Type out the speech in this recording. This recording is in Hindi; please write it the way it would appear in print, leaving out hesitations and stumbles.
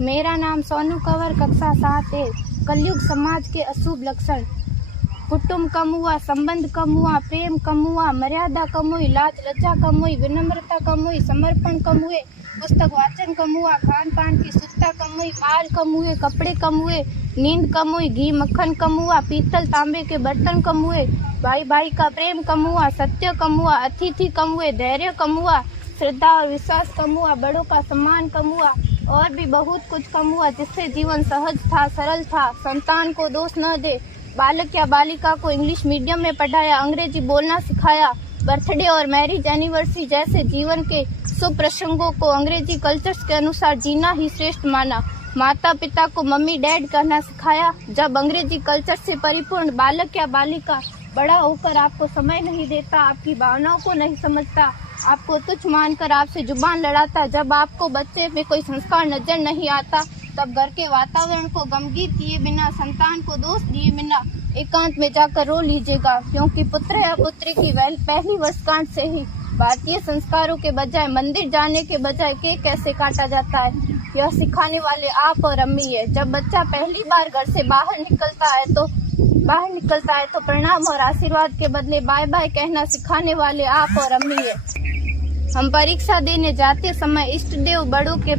मेरा नाम सोनू कंवर, कक्षा 7 है। कलयुग समाज के अशुभ लक्षण। कुटुंब कम हुआ, संबंध कम हुआ, प्रेम कम हुआ, मर्यादा कम हुई, लाज लज्जा कम हुई, विनम्रता कम हुई, समर्पण कम हुए, पुस्तक वाचन कम हुआ, खान पान की शुद्धता कम हुई, बाल कम हुए, कपड़े कम हुए, नींद कम हुई, घी मक्खन कम हुआ, पीतल तांबे के बर्तन कम हुए, भाई भाई का प्रेम कम हुआ, सत्य कम हुआ, अतिथि कम हुए, धैर्य कम हुआ, श्रद्धा और विश्वास कम हुआ, बड़ों का सम्मान कम हुआ और भी बहुत कुछ कम हुआ, जिससे जीवन सहज था, सरल था। संतान को दोष न दे। बालक या बालिका को इंग्लिश मीडियम में पढ़ाया, अंग्रेजी बोलना सिखाया, बर्थडे और मैरिज एनिवर्सरी जैसे जीवन के शुभ प्रसंगों को अंग्रेजी कल्चर्स के अनुसार जीना ही श्रेष्ठ माना। माता पिता को मम्मी डैड कहना सिखाया। जब अंग्रेजी कल्चर से परिपूर्ण बालक या बालिका बड़ा होकर आपको समय नहीं देता, आपकी भावनाओं को नहीं समझता, आपको तुच्छ मानकर आपसे जुबान लड़ाता, जब आपको बच्चे में कोई संस्कार नजर नहीं आता, तब घर के वातावरण को गमगीन किए बिना, संतान को दोष दिए बिना एकांत में जाकर रो लीजिएगा, क्योंकि पुत्र या पुत्री की पहली वर्षगांठ से ही भारतीय संस्कारों के बजाय, मंदिर जाने के बजाय केक कैसे काटा जाता है, यह सिखाने वाले आप और अम्मी है। जब बच्चा पहली बार घर से बाहर निकलता है तो प्रणाम और आशीर्वाद के बदले बाय बाय कहना सिखाने वाले आप और अम्मी है। हम परीक्षा देने जाते समय इष्ट देव बड़ों के